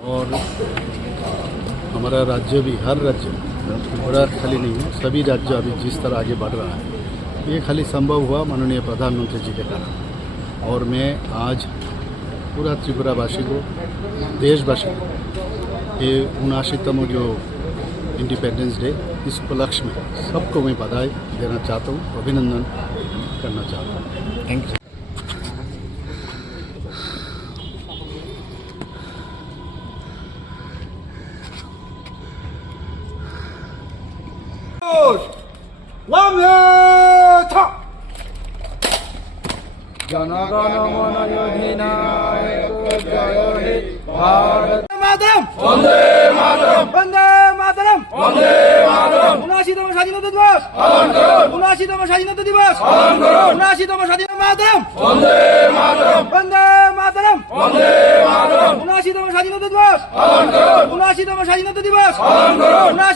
और हमारा राज्य भी, हर राज्य, गुजरात खाली नहीं है, सभी राज्य अभी जिस तरह आगे बढ़ रहा है, ये खाली संभव हुआ माननीय प्रधानमंत्री जी के कारण। और मैं आज पूरा त्रिपुरावासी को, देशवासी को, ये 79तम जो इंडिपेंडेंस डे, इस उपलक्ष्य में सबको मैं बधाई देना चाहता हूँ, अभिनंदन करना चाहता हूँ। Thank you. जनगण मन अधिनायक जय हे भारत मातरम वंदे मातरम वंदे मातरम वंदे मातरम 79তম স্বাধীনতা দিবস পালন করুন 79তম স্বাধীনতা দিবস পালন করুন 79তম স্বাধীনতা মাতরম वंदे मातरम वंदे मातरम वंदे मातरम 79তম স্বাধীনতা দিবস পালন করুন 79তম স্বাধীনতা দিবস পালন করুন